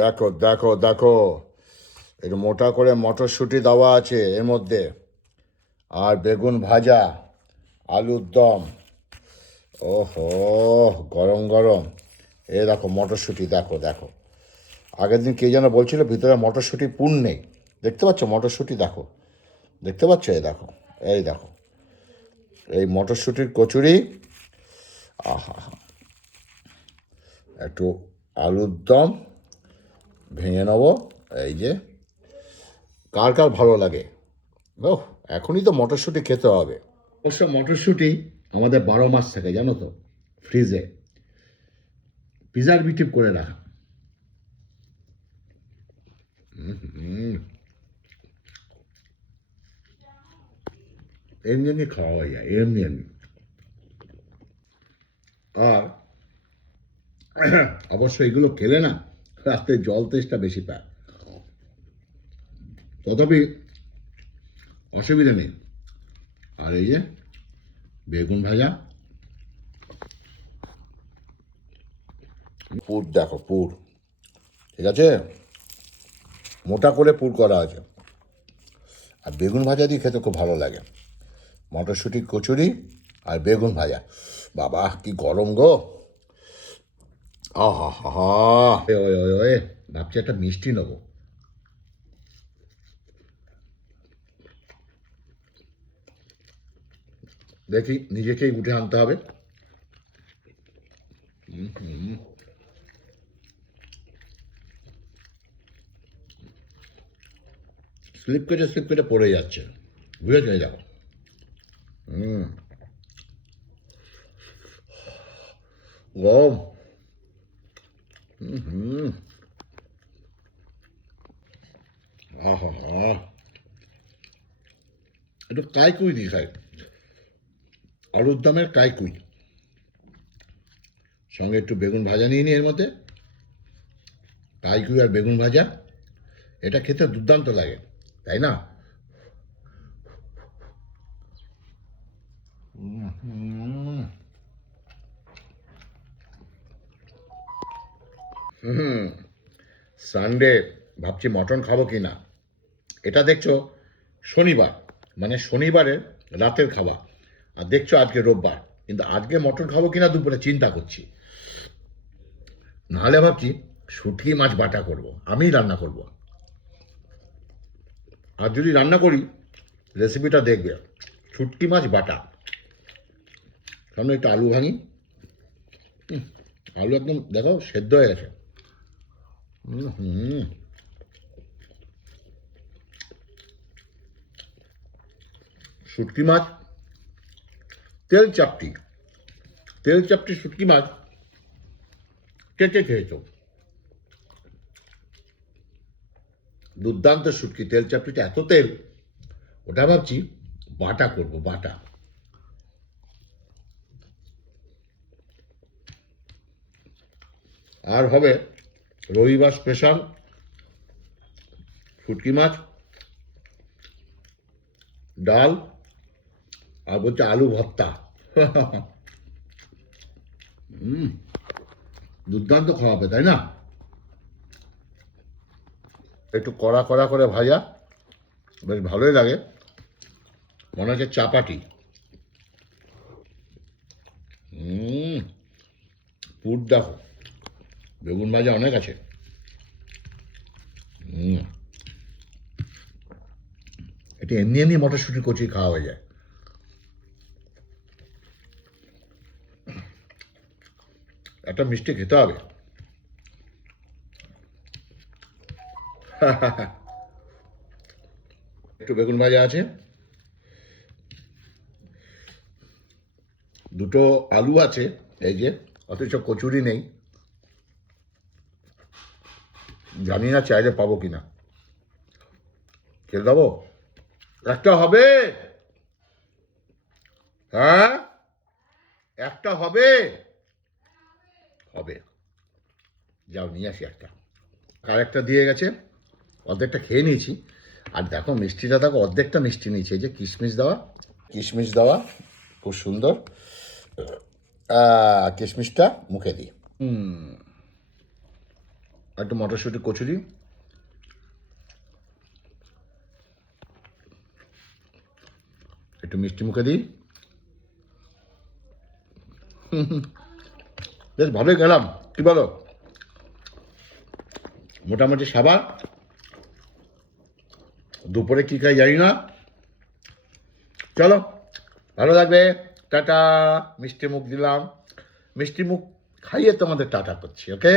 দেখো দেখো দেখো, একটু মোটা করে মটরশুঁটি দেওয়া আছে এর মধ্যে, আর বেগুন ভাজা, আলুর দম। ওহো, গরম গরম। এ দেখো মটরশুঁটি, দেখো দেখো। আগের দিন কে যেন বলছিল ভিতরে মটরশুঁটি পুর নেই। দেখতে পাচ্ছ মটরশুঁটি, দেখো দেখতে পাচ্ছ, এই দেখো, এই দেখো, এই মটরশুঁটির কচুরি। আহা, একটু আলুর দম ভেঙে নেবো। এই যে, কার কার ভালো লাগে। ওহ, এখনই তো মটরশুঁটি খেতে হবে। অবশ্য মটরশুঁটি আমাদের 12 মাস থাকে জানো তো, ফ্রিজে প্রিজারভেটিভ করে রাখা। এমনি এমনি খাওয়া যায়, এমনি এমনি। আর অবশ্য এগুলো খেলে না রাতে জল তেষ্টা বেশি পায়, তথাপি অসুবিধা নেই। আর এই যে বেগুন ভাজা, পুর দেখো, পুর, ঠিক আছে, মোটা করে পুর করা আছে। আর বেগুন ভাজা দিয়ে খেতে খুব ভালো লাগে। মটরশুঁটির কচুরি আর বেগুন ভাজা, বাবা কি গরম গো। আহা হা হা, ওয়ে ওয়ে ওয়ে, ভাবছি একটা মিষ্টি নেবো। দেখি, নিজেকেই উঠে আনতে হবে। স্লিপ কেটে পড়ে যাচ্ছে, বুঝেছো, এই দেখো। হুম, গরম। হুম, আহা হা, একটু কাইকুই দিয়ে খাই, আলুর দমের কাইকুই, সঙ্গে একটু বেগুন ভাজা নিয়ে নিই এর মধ্যে। কাইকুই আর বেগুন ভাজা, এটা খেতে দুর্দান্ত লাগে, তাই না? হুম, সানডে ভাবছি মটন খাবো কি না। এটা দেখছো শনিবার, মানে শনিবারের রাতের খাবার। আর দেখছো আজকে রোববার, কিন্তু আজকে মটন খাবো কিনা দুপুরে চিন্তা করছি। নাহলে ভাবছি শুটকি মাছ বাটা করব, আমিই রান্না করব। আর যদি রান্না করি, রেসিপিটা দেখবে, শুটকি মাছ বাটা। সামনে একটু আলু ভাঙি। আলু একদম দেখো সেদ্ধ হয়ে গেছে। হুম, শুটকি মাছ, তেল চাপটি, তেল চাপটি শুটকি মাছ কে কে খেয়েছো? দুর্দান্ত শুটকি, তেল চাপটিতে এত তেল, ওটা ভাবছি বাটা করব, বাটা। আর হবে রবিবার স্পেশাল শুটকি মাছ, ডাল, আর বলছে আলু ভর্তা। দুর্দান্ত খাওয়াবে, তাই না? একটু কড়া কড়া করে ভাজা, বেশ ভালোই লাগে, মনে হচ্ছে চাপাটি। পুর দেখো, বেগুন ভাজা অনেক আছে। এটা এমনি এমনি মটরশুঁটি কচি খাওয়া হয়ে যায়। একটা মিষ্টি খেতে হবে। একটু বেগুন ভাজা আছে, দুটো আলু আছে, এই যে, অথচ কচুরি নেই। জানি না চাইলে পাবো কিনা, খেয়ে দেবো। একটা হবে, হ্যাঁ, একটা হবে, হবে। যাও নিয়ে আসি একটা। কারেক্টটা দিয়ে গেছে, অর্ধেকটা খেয়ে নিয়েছি। আর দেখো মিষ্টিটা, দেখো অর্ধেকটা মিষ্টি নিয়েছি, এই যে কিশমিশ দেওয়া, কিশমিশ দেওয়া, খুব সুন্দর। কিশমিশটা মুখে দিই। একটু মটরশুঁটি কচুরি, একটু মিষ্টি মুখে দিই। বেশ ভালোই গেলাম, কি বলো? মোটামুটি সাবার। দুপুরে কি খাই জানি না। চলো, ভালো থাকবে। টাটা। মিষ্টি মুখ দিলাম, মিষ্টি মুখ খাইয়ে তোমাদের টাটা করছি। ওকে।